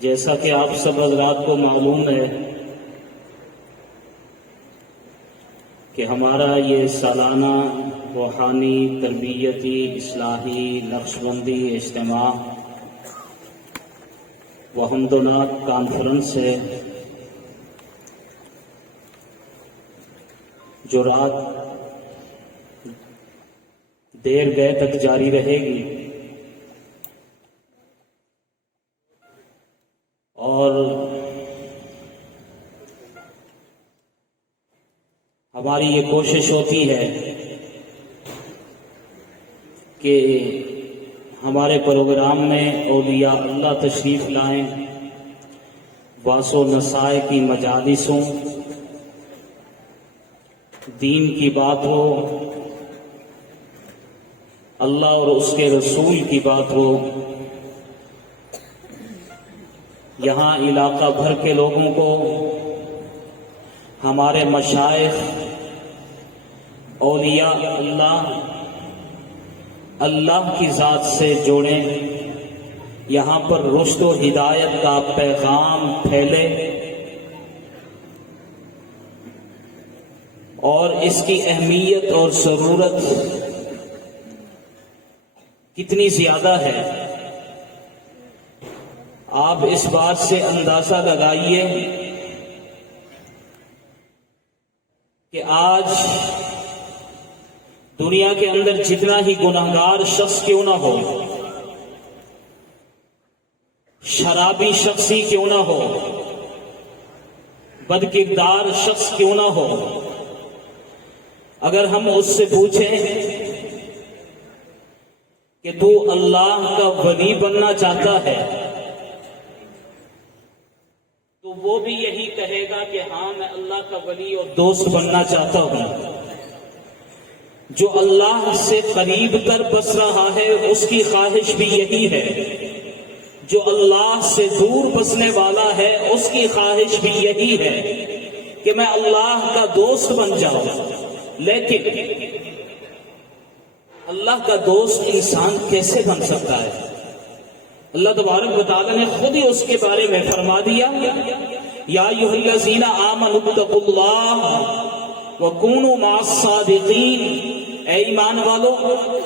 جیسا کہ آپ سب حضرات کو معلوم ہے کہ ہمارا یہ سالانہ روحانی تربیتی اصلاحی نقش بندی اجتماع و حمد و نعت کانفرنس ہے جو رات دیر گئے تک جاری رہے گی، اور ہماری یہ کوشش ہوتی ہے کہ ہمارے پروگرام میں اولیاء اللہ تشریف لائیں، واس و نصائح کی مجالس ہوں، دین کی بات ہو، اللہ اور اس کے رسول کی بات ہو۔ یہاں علاقہ بھر کے لوگوں کو ہمارے مشائخ اولیاء اللہ کی ذات سے جوڑیں، یہاں پر رشد و ہدایت کا پیغام پھیلے اور اس کی اہمیت اور ضرورت کتنی زیادہ ہے آپ اس بات سے اندازہ لگائیے کہ آج دنیا کے اندر جتنا ہی گنہگار شخص کیوں نہ ہو، شرابی شخص ہی کیوں نہ ہو، بدکردار شخص کیوں نہ ہو، اگر ہم اس سے پوچھیں کہ تو اللہ کا ولی بننا چاہتا ہے تو وہ بھی یہی کہے گا کہ ہاں میں اللہ کا ولی اور دوست بننا چاہتا ہوں۔ جو اللہ سے قریب تر بس رہا ہے اس کی خواہش بھی یہی ہے، جو اللہ سے دور بسنے والا ہے اس کی خواہش بھی یہی ہے کہ میں اللہ کا دوست بن جاؤں۔ لیکن اللہ کا دوست انسان کیسے بن سکتا ہے؟ اللہ تبارک و تعالی نے خود ہی اس کے بارے میں فرما دیا، یا ایھا الذین آمنوا اتقوا اللہ وکونوا مع الصادقین، اے ایمان والو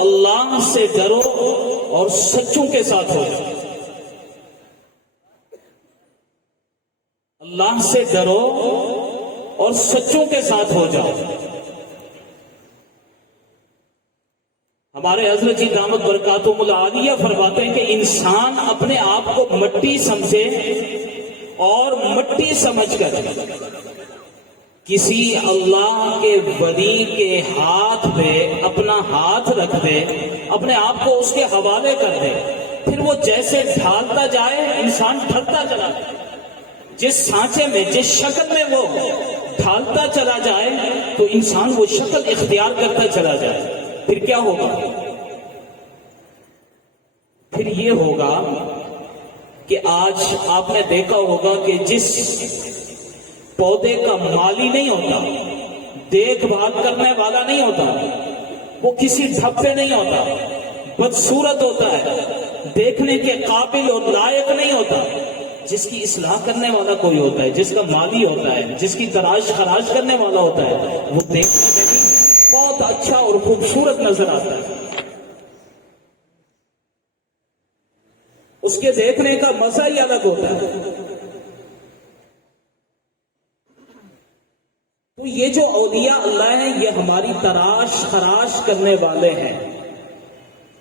اللہ سے ڈرو اور سچوں کے ساتھ ہو جاؤ۔ اللہ سے ڈرو اور سچوں کے ساتھ ہو جاؤ۔ ہمارے حضرت جی دامت برکاتہم العالیہ فرماتے ہیں کہ انسان اپنے آپ کو مٹی سمجھے اور مٹی سمجھ کر کسی اللہ کے ولی کے ہاتھ پہ اپنا ہاتھ رکھ دے، اپنے آپ کو اس کے حوالے کر دے، پھر وہ جیسے ڈھالتا جائے انسان ڈھلتا چلا جائے۔ جس سانچے میں، جس شکل میں وہ ڈھالتا چلا جائے تو انسان وہ شکل اختیار کرتا چلا جائے۔ پھر کیا ہوگا؟ پھر یہ ہوگا کہ آج آپ نے دیکھا ہوگا کہ جس پودے کا مالی نہیں ہوتا، دیکھ بھال کرنے والا نہیں ہوتا، وہ کسی ڈھب پہ نہیں ہوتا، بدصورت ہوتا ہے، دیکھنے کے قابل اور لائق نہیں ہوتا، جس کی اصلاح کرنے والا کوئی ہوتا ہے، جس کا مالی ہوتا ہے، جس کی تراش خراش کرنے والا ہوتا ہے، وہ دیکھنے میں بھی بہت اچھا اور خوبصورت نظر آتا ہے، اس کے دیکھنے کا مزہ ہی الگ ہوتا ہے۔ تو یہ جو اولیاء اللہ ہیں یہ ہماری تراش خراش کرنے والے ہیں،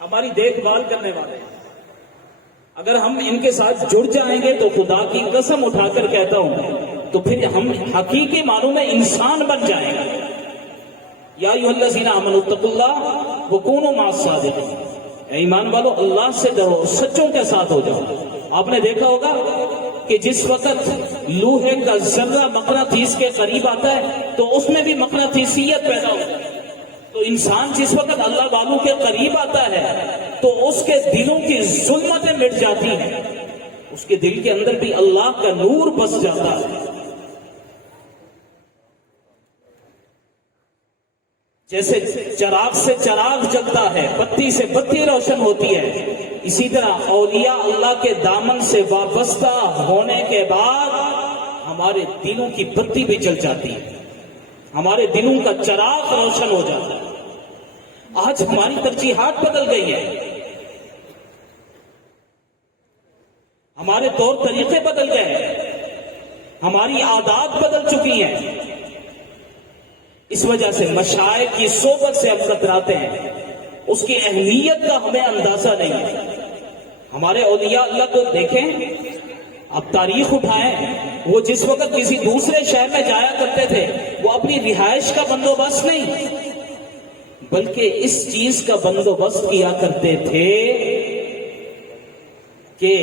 ہماری دیکھ بھال کرنے والے ہیں۔ اگر ہم ان کے ساتھ جڑ جائیں گے تو خدا کی قسم اٹھا کر کہتا ہوں تو پھر ہم حقیقی معنوں میں انسان بن جائیں گے۔ یا ایھا الذین آمنوا اتقوا اللہ وکونوا مع الصادقین، اے ایمان والو اللہ سے ڈرو، سچوں کے ساتھ ہو جاؤ۔ آپ نے دیکھا ہوگا کہ جس وقت لوہے کا ذرہ مقناطیس کے قریب آتا ہے تو اس میں بھی مقناطیسیت پیدا ہوتی ہے۔ تو انسان جس وقت اللہ والوں کے قریب آتا ہے تو اس کے دلوں کی ظلمتیں مٹ جاتی ہیں، اس کے دل کے اندر بھی اللہ کا نور بس جاتا ہے۔ جیسے چراغ سے چراغ جلتا ہے، بتی سے بتی روشن ہوتی ہے، اسی طرح اولیاء اللہ کے دامن سے وابستہ ہونے کے بعد ہمارے دلوں کی بتی بھی جل جاتی ہے، ہمارے دلوں کا چراغ روشن ہو جاتا ہے۔ آج ہماری ترجیحات بدل گئی ہے، ہمارے طور طریقے بدل گئے ہیں، ہماری عادات بدل چکی ہیں۔ اس وجہ سے مشائخ کی صحبت سے ہم کتراتے ہیں، اس کی اہمیت کا ہمیں اندازہ نہیں ہے۔ ہمارے اولیاء اللہ کو دیکھیں، اب تاریخ اٹھائیں، وہ جس وقت کسی دوسرے شہر میں جایا کرتے تھے وہ اپنی رہائش کا بندوبست نہیں بلکہ اس چیز کا بندوبست کیا کرتے تھے کہ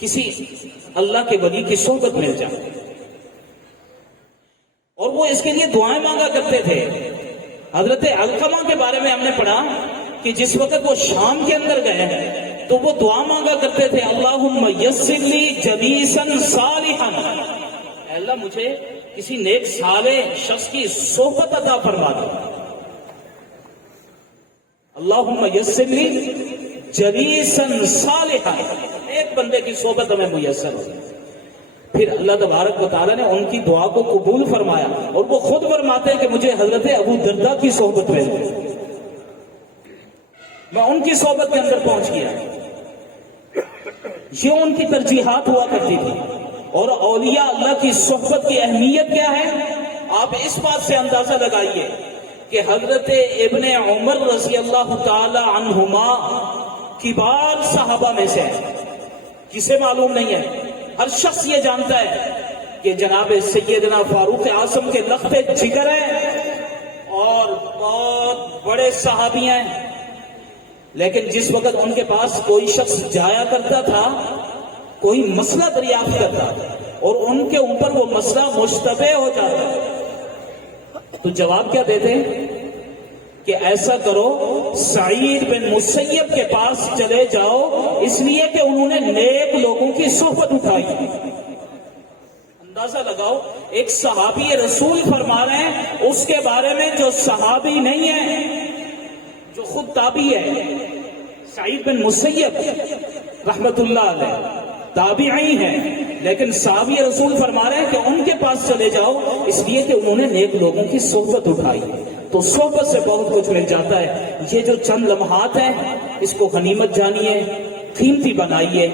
کسی اللہ کے ولی کی صحبت مل جائے، اور وہ اس کے لیے دعائیں مانگا کرتے تھے۔ حضرت علقمہ کے بارے میں ہم نے پڑھا کہ جس وقت وہ شام کے اندر گئے تو وہ دعا مانگا کرتے تھے، اللہم یسر لی جلیسا صالحا، اے اللہ مجھے کسی نیک صالح شخص کی صحبت عطا فرما دو۔ اللہم یسر لی جلیسا صالحا، ایک بندے کی صحبت ہمیں میسر ہو۔ پھر اللہ تبارک و تعالیٰ نے ان کی دعا کو قبول فرمایا، اور وہ خود فرماتے ہیں کہ مجھے حضرت ابو درداء کی صحبت میں میں ان کی صحبت کے اندر پہنچ گیا۔ یہ ان کی ترجیحات ہوا کرتی تھی۔ اور اولیاء اللہ کی صحبت کی اہمیت کیا ہے؟ آپ اس بات سے اندازہ لگائیے کہ حضرت ابن عمر رضی اللہ تعالی عنہما کبار صحابہ میں سے، کسے معلوم نہیں ہے، ہر شخص یہ جانتا ہے کہ جناب سیدنا فاروق اعظم کے لخت جگر ہیں اور بہت بڑے صحابی ہیں، لیکن جس وقت ان کے پاس کوئی شخص جایا کرتا تھا، کوئی مسئلہ دریافت کرتا اور ان کے اوپر وہ مسئلہ مشتبہ ہو جاتا تو جواب کیا دیتے کہ ایسا کرو، سعید بن مسیب کے پاس چلے جاؤ، اس لیے کہ انہوں نے نیک لوگوں کی صحبت اٹھائی۔ اندازہ لگاؤ، ایک صحابی رسول فرما رہے ہیں اس کے بارے میں جو صحابی نہیں ہے، جو خود تابعی ہے، سعید بن مسیب رحمت اللہ علیہ تابعی ہیں، لیکن صحابی رسول فرما رہے ہیں کہ ان کے پاس چلے جاؤ اس لیے کہ انہوں نے نیک لوگوں کی صحبت اٹھائی۔ تو صحبت سے بہت کچھ مل جاتا ہے۔ یہ جو چند لمحات ہیں اس کو غنیمت جانیے، قیمتی بنائیے۔